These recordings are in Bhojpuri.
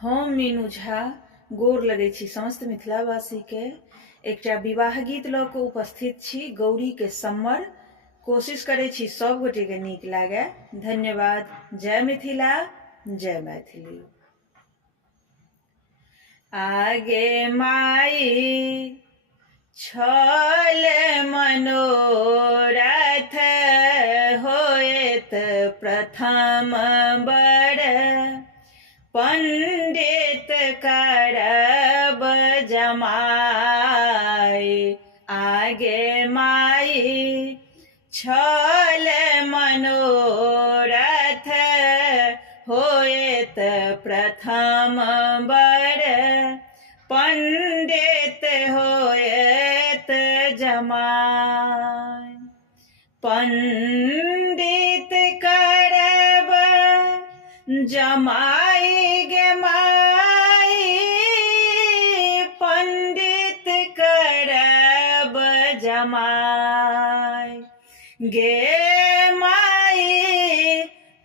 हम मीनू झा गोर लगै छी समस्त मिथिलावासी के। एकटा विवाह गीत लऽ कऽ उपस्थित छी, गौरी के सम्मर। कोशिश करै छी सब गोटे के नीक लागे। धन्यवाद। जय मिथिला, जय मैथिली। आगे माई छल मनोरथ होएत प्रथम बड़, पंडित करब जमाई। आगे माई छल मनोरथ होएत प्रथम बड़, पंडित होएत जमाई। पंडित करब जमाई गे माई, पंडित करब जमाई गे माई,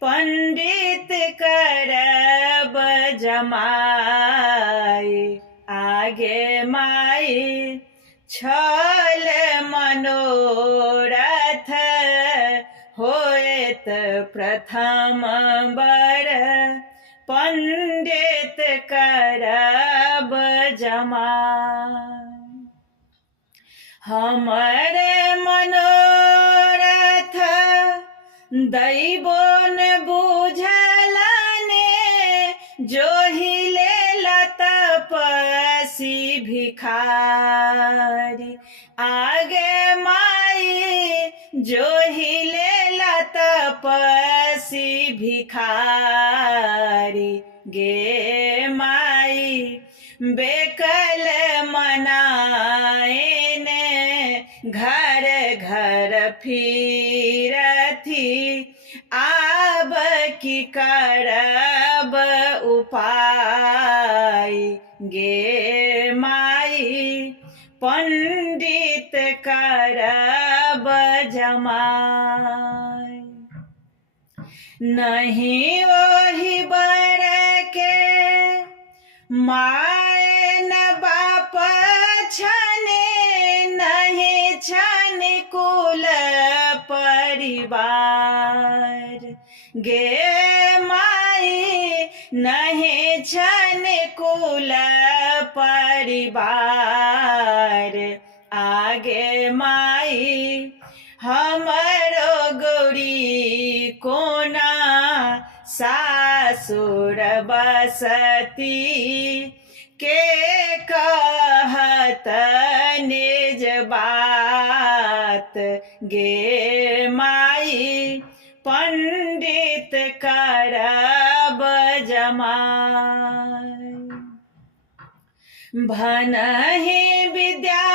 पंडित करब जमाई। आगे माई छल मनोरथ होएत प्रथम बड़, पंडित करब जमाई। हमर मनोरथ दैबो न बुझलने, जोहिले तपसी भिखारी। आगे माई जोहिले तपसी भिखारी गे माई, बेकल मनाएने घर घर फिरथी। आब की करब उपाय गे माई, पंडित करब जमाई। नहीं ओहि बर के माय न बाप छने, नहीं छन कुल परिवार गे माई, नहीं छन कुल परिवार। आगे माई हमरो गौरी कोना सासुर बसती, के कहत निज बात गे माई, पंडित करब जमाई। भनहि विद्यापति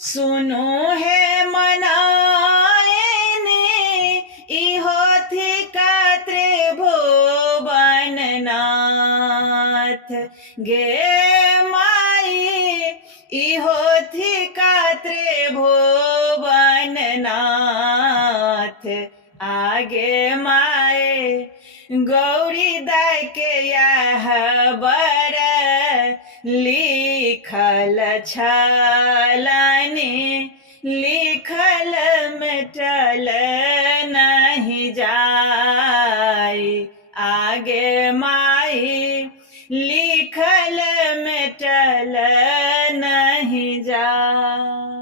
सुनु हे मनाएने, इहो थिका त्रिभुवननाथ गे माई, इहो थिका त्रिभुवननाथ। आगे माए गौरी दाय के यह बर लिखल छलनि, लिखल मिटल नहीं जाई। आगे माई लिखल मिटल नहीं जाई।